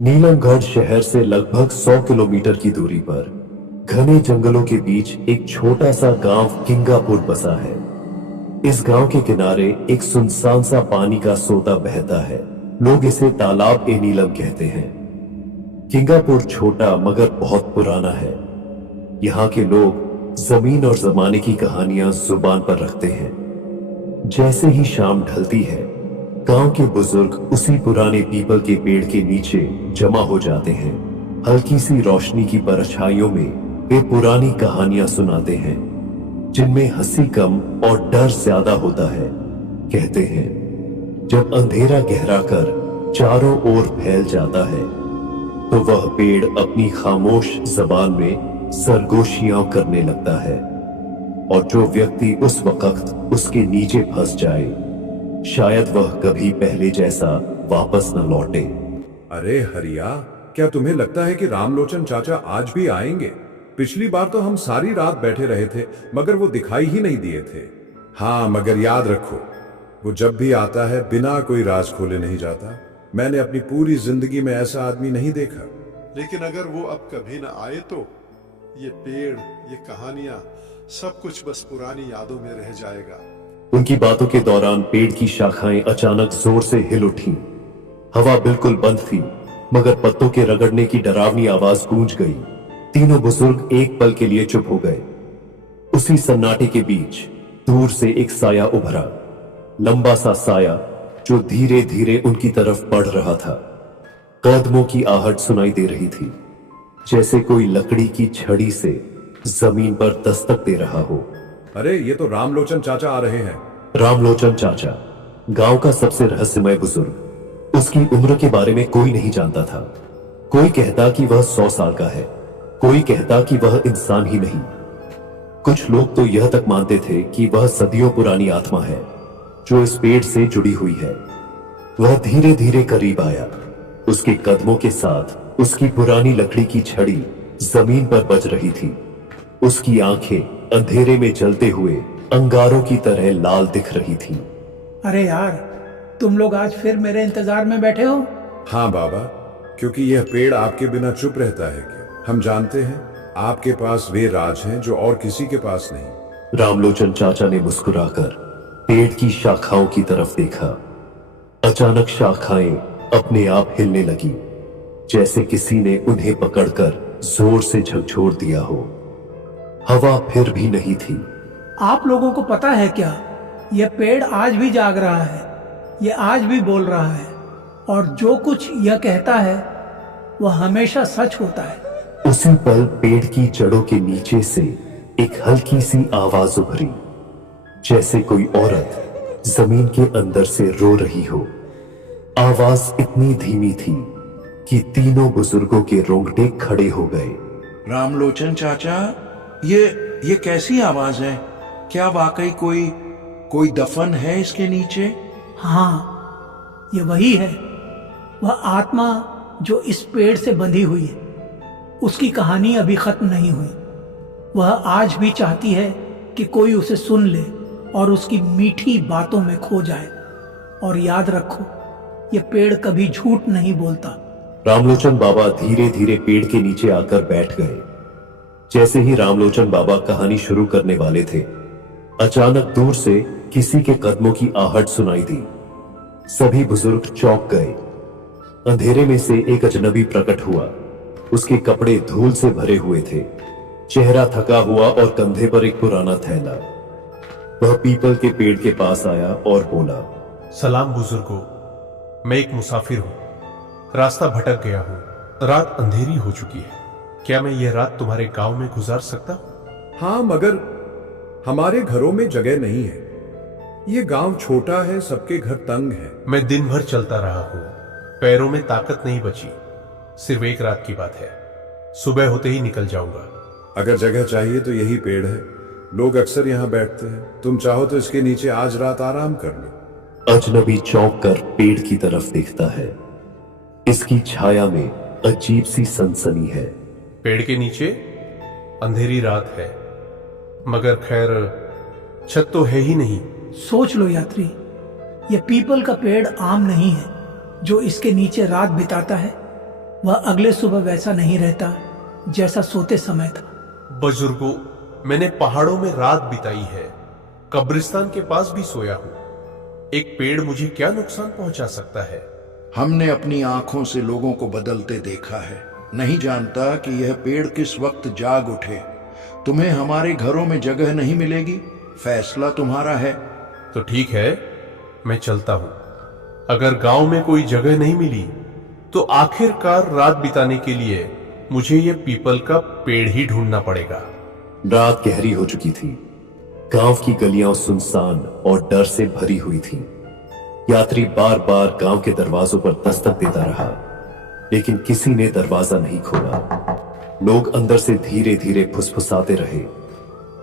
नीलमगढ़ शहर से लगभग 100 किलोमीटर की दूरी पर घने जंगलों के बीच एक छोटा सा गांव किंगापुर बसा है। इस गांव के किनारे एक सुनसान सा पानी का सोता बहता है। लोग इसे तालाब ए नीलम कहते हैं। किंगापुर छोटा मगर बहुत पुराना है। यहाँ के लोग जमीन और जमाने की कहानियां जुबान पर रखते हैं। जैसे ही शाम ढलती है, गांव के बुजुर्ग उसी पुराने पीपल के पेड़ के नीचे जमा हो जाते हैं। हल्की सी रोशनी की परछाइयों में वे पुरानी कहानियां सुनाते हैं, जिनमें हंसी कम और डर ज्यादा होता है। कहते हैं, जब अंधेरा गहरा कर चारों ओर फैल जाता है, तो वह पेड़ अपनी खामोश जबान में सरगोशियां करने लगता है, और जो व्यक्ति उस वक्त उसके नीचे फंस जाए, शायद वह कभी पहले जैसा वापस न लौटे। अरे हरिया, क्या तुम्हें लगता है कि रामलोचन चाचा आज भी आएंगे? पिछली बार तो हम सारी रात बैठे रहे थे, मगर वो दिखाई ही नहीं दिए थे। हाँ, मगर याद रखो, वो जब भी आता है बिना कोई राज खोले नहीं जाता। मैंने अपनी पूरी जिंदगी में ऐसा आदमी नहीं देखा। लेकिन अगर वो अब कभी न आए तो ये पेड़, ये कहानियां, सब कुछ बस पुरानी यादों में रह जाएगा। उनकी बातों के दौरान पेड़ की शाखाएं अचानक जोर से हिल उठी। हवा बिल्कुल बंद थी, मगर पत्तों के रगड़ने की डरावनी आवाज गूंज गई। तीनों बुजुर्ग एक पल के लिए चुप हो गए। उसी सन्नाटे के बीच दूर से एक साया उभरा, लंबा सा साया जो धीरे धीरे उनकी तरफ बढ़ रहा था। कदमों की आहट सुनाई दे रही थी, जैसे कोई लकड़ी की छड़ी से जमीन पर दस्तक दे रहा हो। अरे, ये तो रामलोचन चाचा आ रहे हैं। रामलोचन चाचा, गांव का सबसे रहस्यमय बुजुर्ग। उसकी उम्र के बारे में कोई नहीं जानता था। कोई कहता कि वह 100 साल का है, कोई कहता कि वह इंसान ही नहीं। कुछ लोग तो यह तक मानते थे कि वह सदियों पुरानी आत्मा है, जो इस पेड़ से जुड़ी हुई है। वह धीरे धीरे करीब आया। उसके कदमों के साथ उसकी पुरानी लकड़ी की छड़ी जमीन पर बज रही थी। उसकी आंखें अंधेरे में जलते हुए अंगारों की तरह लाल दिख रही थीं। अरे यार, तुम लोग आज फिर मेरे इंतजार में बैठे हो? हाँ बाबा, क्योंकि यह पेड़ आपके बिना चुप रहता है क्या? हम जानते हैं आपके पास वे राज हैं जो और किसी के पास नहीं। रामलोचन चाचा ने मुस्कुराकर पेड़ की शाखाओं की तरफ देखा। अचानक शाखाएं अपने आप हिलने लगी, जैसे किसी ने उन्हें पकड़कर जोर से झकझोर दिया हो। हवा फिर भी नहीं थी। आप लोगों को पता है क्या, यह पेड़ आज भी जाग रहा है, यह आज भी बोल रहा है, और जो कुछ यह कहता है वह हमेशा सच होता है। उसी पल पेड़ की जड़ों के नीचे से एक हल्की सी आवाज उभरी, जैसे कोई औरत जमीन के अंदर से रो रही हो। आवाज इतनी धीमी थी कि तीनों बुजुर्गों के रोंगटे खड़े हो गए। रामलोचन चाचा, ये कैसी आवाज है? क्या वाकई कोई दफन है इसके नीचे? हाँ, ये वही है, वह आत्मा जो इस पेड़ से बंधी हुई है। उसकी कहानी अभी खत्म नहीं हुई। वह आज भी चाहती है कि कोई उसे सुन ले और उसकी मीठी बातों में खो जाए। और याद रखो, यह पेड़ कभी झूठ नहीं बोलता। रामलोचन बाबा धीरे धीरे पेड़ के नीचे आकर बैठ गए। जैसे ही रामलोचन बाबा कहानी शुरू करने वाले थे, अचानक दूर से किसी के कदमों की आहट सुनाई दी। सभी बुजुर्ग चौंक गए। अंधेरे में से एक अजनबी प्रकट हुआ। उसके कपड़े धूल से भरे हुए थे, चेहरा थका हुआ और कंधे पर एक पुराना थैला। वह पीपल के पेड़ के पास आया और बोला, सलाम बुजुर्गों, मैं एक मुसाफिर हूं, रास्ता भटक गया हूं। रात अंधेरी हो चुकी है। क्या मैं ये रात तुम्हारे गांव में गुजार सकता हूं? हाँ, मगर हमारे घरों में जगह नहीं है। ये गांव छोटा है, सबके घर तंग हैं। मैं दिन भर चलता रहा हूं, पैरों में ताकत नहीं बची। सिर्फ एक रात की बात है, सुबह होते ही निकल जाऊंगा। अगर जगह चाहिए तो यही पेड़ है, लोग अक्सर यहाँ बैठते हैं। तुम चाहो तो इसके नीचे आज रात आराम कर लो। अजनबी चौंक कर पेड़ की तरफ देखता है। इसकी छाया में अजीब सी सनसनी है। पेड़ के नीचे अंधेरी रात है, मगर खैर छत तो है ही नहीं। सोच लो यात्री, यह पीपल का पेड़ आम नहीं है जो इसके नीचे रात बिताता है। वह अगले सुबह वैसा नहीं रहता जैसा सोते समय था। बुजुर्गों, मैंने पहाड़ों में रात बिताई है, कब्रिस्तान के पास भी सोया हूं। एक पेड़ मुझे क्या नुकसान पहुंचा सकता है? हमने अपनी आंखों से लोगों को बदलते देखा है। नहीं जानता कि यह पेड़ किस वक्त जाग उठे। तुम्हें हमारे घरों में जगह नहीं मिलेगी, फैसला तुम्हारा है। तो ठीक है, मैं चलता हूं। अगर गांव में कोई जगह नहीं मिली तो आखिरकार रात बिताने के लिए मुझे यह पीपल का पेड़ ही ढूंढना पड़ेगा। रात गहरी हो चुकी थी। गांव की गलियां सुनसान और डर से भरी हुई थीं। यात्री बार बार गांव के दरवाजों पर दस्तक देता रहा, लेकिन किसी ने दरवाजा नहीं खोला। लोग अंदर से धीरे धीरे फुसफुसाते रहे,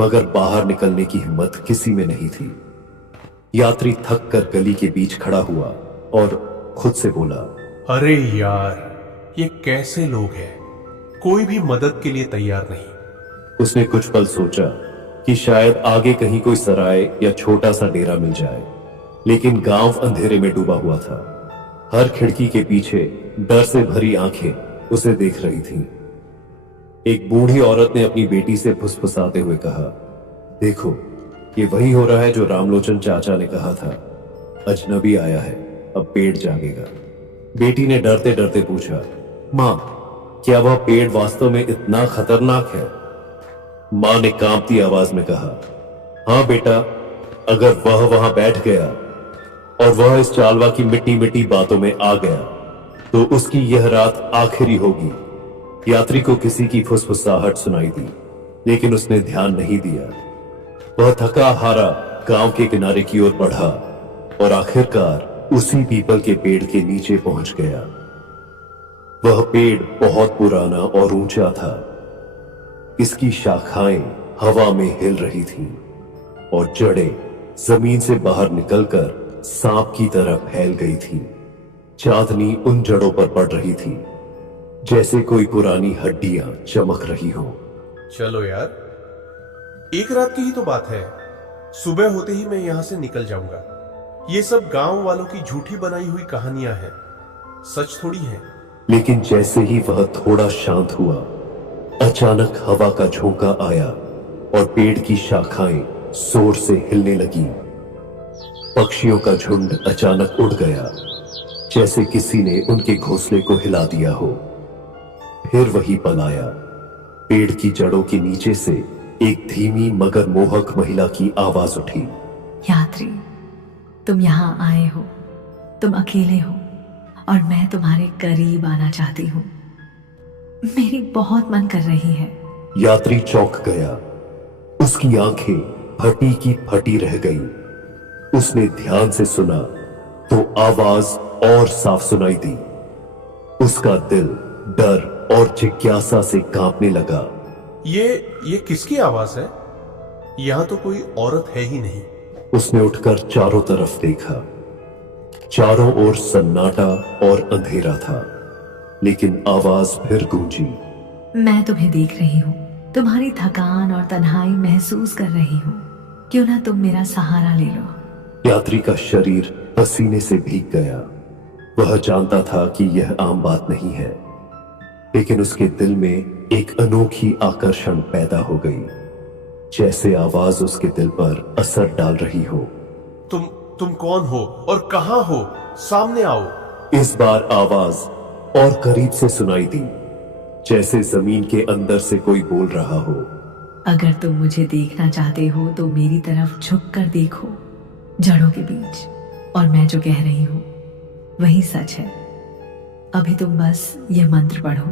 मगर बाहर निकलने की हिम्मत किसी में नहीं थी। यात्री थक कर गली के बीच खड़ा हुआ और खुद से बोला, अरे यार, ये कैसे लोग हैं? कोई भी मदद के लिए तैयार नहीं। उसने कुछ पल सोचा कि शायद आगे कहीं कोई सराय या छोटा सा डेरा मिल जाए, लेकिन गांव अंधेरे में डूबा हुआ था। हर खिड़की के पीछे डर से भरी आंखें उसे देख रही थीं। एक बूढ़ी औरत ने अपनी बेटी से फुसफुसाते हुए कहा, देखो, ये वही हो रहा है जो रामलोचन चाचा ने कहा था। अजनबी आया है, अब पेड़ जागेगा। बेटी ने डरते डरते पूछा, मां, क्या वह पेड़ वास्तव में इतना खतरनाक है? मां ने कांपती आवाज में कहा, हां बेटा, अगर वह वहां बैठ गया और वह इस चालवा की मिट्टी मिट्टी बातों में आ गया तो उसकी यह रात आखिरी होगी। यात्री को किसी की फुसफुसाहट सुनाई दी, लेकिन उसने ध्यान नहीं दिया। वह थका हारा गांव के किनारे की ओर बढ़ा और आखिरकार उसी पीपल के पेड़ के नीचे पहुंच गया। वह पेड़ बहुत पुराना और ऊंचा था। इसकी शाखाएं हवा में हिल रही थीं और जड़ें जमीन से बाहर निकलकर सांप की तरह फैल गई थीं। चांदनी उन जड़ों पर पड़ रही थी जैसे कोई पुरानी हड्डियां चमक रही हो। चलो यार, एक रात की ही तो बात है। सुबह होते ही मैं यहां से निकल जाऊंगा। ये सब गांव वालों की झूठी बनाई हुई कहानियां हैं, सच थोड़ी है। लेकिन जैसे ही वह थोड़ा शांत हुआ, अचानक हवा का झोंका आया और पेड़ की शाखाएं जोर से हिलने लगी। पक्षियों का झुंड अचानक उड़ गया, जैसे किसी ने उनके घोंसले को हिला दिया हो। फिर वही पल आया। पेड़ की जड़ों के नीचे से एक धीमी मगर मोहक महिला की आवाज उठी, यात्री, तुम यहाँ आए हो। तुम अकेले हो और मैं तुम्हारे करीब आना चाहती हूँ। मेरी बहुत मन कर रही है। यात्री चौंक गया। उसकी आंखें फटी की फटी रह गई। उसने ध्यान से सुना तो आवाज और साफ सुनाई दी। उसका दिल डर और जिज्ञासा से कांपने लगा। ये किसकी आवाज है? यहां तो कोई औरत है ही नहीं। उसने उठकर चारों तरफ देखा। चारों ओर सन्नाटा और अंधेरा था, लेकिन आवाज फिर गूंजी। मैं तुम्हें देख रही हूँ, तुम्हारी थकान और तन्हाई महसूस कर रही हूँ। क्यों ना तुम मेरा सहारा ले लो। यात्री का शरीर पसीने से भीग गया। वह जानता था कि यह आम बात नहीं है, लेकिन उसके दिल में एक अनोखी आकर्षण पैदा हो गई, जैसे आवाज उसके दिल पर असर डाल रही हो। तुम कौन हो और कहां हो? सामने आओ। इस बार आवाज और करीब से सुनाई दी, जैसे जमीन के अंदर से कोई बोल रहा हो। अगर तुम मुझे देखना चाहते हो तो मेरी तरफ झुक कर देखो, जड़ों के बीच, और मैं जो कह रही हूं वही सच है। अभी तुम बस यह मंत्र पढ़ो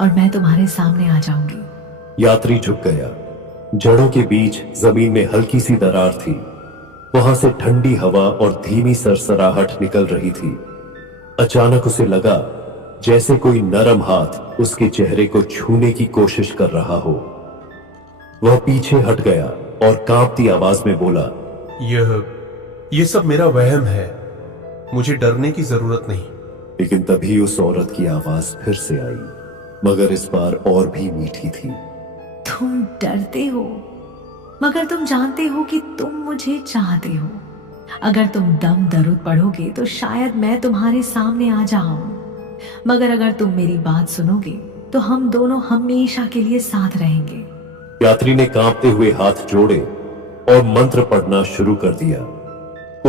और मैं तुम्हारे सामने आ जाऊंगी। यात्री झुक गया। जड़ों के बीच जमीन में हल्की सी दरार थी। वहां से ठंडी हवा और धीमी सरसराहट निकल रही थी। अचानक उसे लगा जैसे कोई नरम हाथ उसके चेहरे को छूने की कोशिश कर रहा हो। वह पीछे हट गया और कांपती आवाज में बोला, यह सब मेरा वहम है। मुझे डरने की जरूरत नहीं। लेकिन तभी उस औरत की आवाज फिर से आई, मगर इस बार और भी मीठी थी। तुम डरते हो, मगर तुम जानते हो कि तुम मुझे चाहते हो। अगर तुम दम दरुद पढ़ोगे तो शायद मैं तुम्हारे सामने आ जाऊं। मगर अगर तुम मेरी बात सुनोगे तो हम दोनों हमेशा के लिए साथ रहेंगे। यात्री ने कांपते हुए हाथ जोड़े और मंत्र पढ़ना शुरू कर दिया।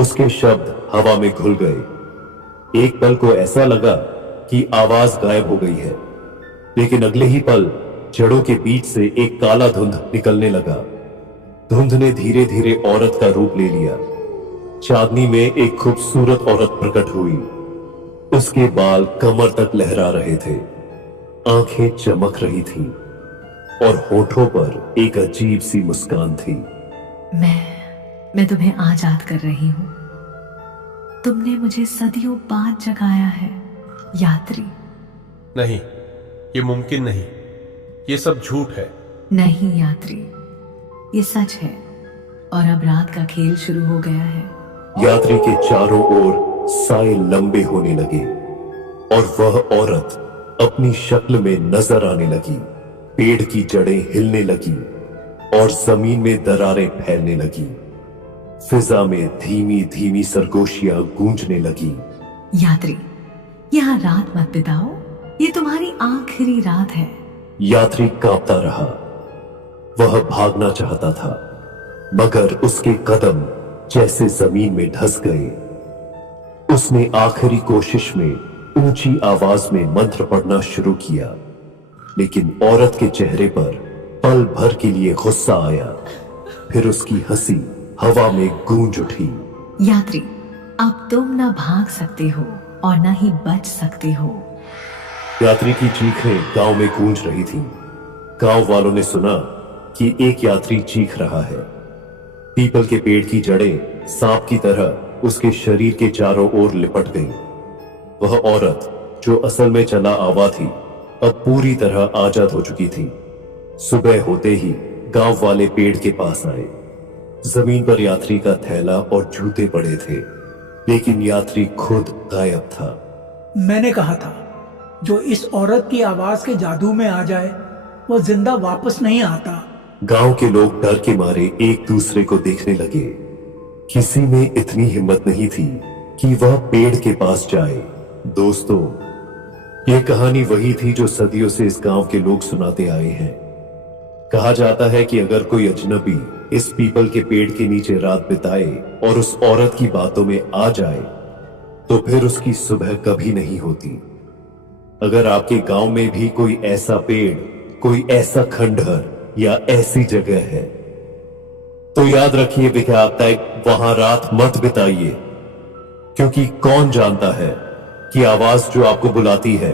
उसके शब्द हवा में घुल गए। एक पल को ऐसा लगा कि आवाज गायब हो गई है, लेकिन अगले ही पल जड़ों के बीच से एक काला धुंध निकलने लगा। धुंध ने धीरे धीरे औरत का रूप ले लिया। चांदनी में एक खूबसूरत औरत प्रकट हुई। उसके बाल कमर तक लहरा रहे थे, आंखें चमक रही थीं और होठों पर एक अजीब सी मुस्कान थी। मैं तुम्हें आजाद कर रही हूं। तुमने मुझे सदियों बाद जगाया है यात्री। नहीं, ये मुमकिन नहीं, ये सब झूठ है। नहीं यात्री, ये सच है और अब रात का खेल शुरू हो गया है। यात्री के चारों ओर साए लंबे होने लगे और वह औरत अपनी शक्ल में नजर आने लगी। पेड़ की जड़ें हिलने लगी और जमीन में दरारें फैलने लगी। फिजा में धीमी धीमी सरगोशियां गूंजने लगी। यात्री, यहाँ रात मत बिताओ, ये तुम्हारी आखिरी रात है। यात्री कांपता रहा। वह भागना चाहता था, मगर उसके कदम जैसे जमीन में धंस गए। उसने आखिरी कोशिश में ऊंची आवाज में मंत्र पढ़ना शुरू किया, लेकिन औरत के चेहरे पर पल भर के लिए गुस्सा आया। फिर उसकी हंसी हवा में गूंज उठी। यात्री, अब तुम न भाग सकते हो और न ही बच सकते हो। यात्री की चीखें गांव में गूंज रही थीं। गांव वालों ने सुना कि एक यात्री चीख रहा है। पीपल के पेड़ की जड़ें सांप की तरह उसके शरीर के चारों ओर लिपट गईं। वह औरत जो असल में चला आवा थी, अब पूरी तरह आजाद हो चुकी थी। सुबह होते ही गांव वाले पेड़ के पास आए। जमीन पर यात्री का थैला और जूते पड़े थे, लेकिन यात्री खुद गायब था। मैंने कहा था, जो इस औरत की आवाज के जादू में आ जाए वो जिंदा वापस नहीं आता। गांव के लोग डर के मारे एक दूसरे को देखने लगे। किसी में इतनी हिम्मत नहीं थी कि वह पेड़ के पास जाए। दोस्तों, यह कहानी वही थी जो सदियों से इस गांव के लोग सुनाते आए हैं। कहा जाता है कि अगर कोई अजनबी इस पीपल के पेड़ के नीचे रात बिताए और उस औरत की बातों में आ जाए तो फिर उसकी सुबह कभी नहीं होती। अगर आपके गांव में भी कोई ऐसा पेड़, कोई ऐसा खंडहर या ऐसी जगह है तो याद रखिए विख्यात वहां रात मत बिताइए, क्योंकि कौन जानता है कि आवाज जो आपको बुलाती है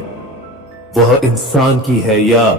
वह इंसान की है या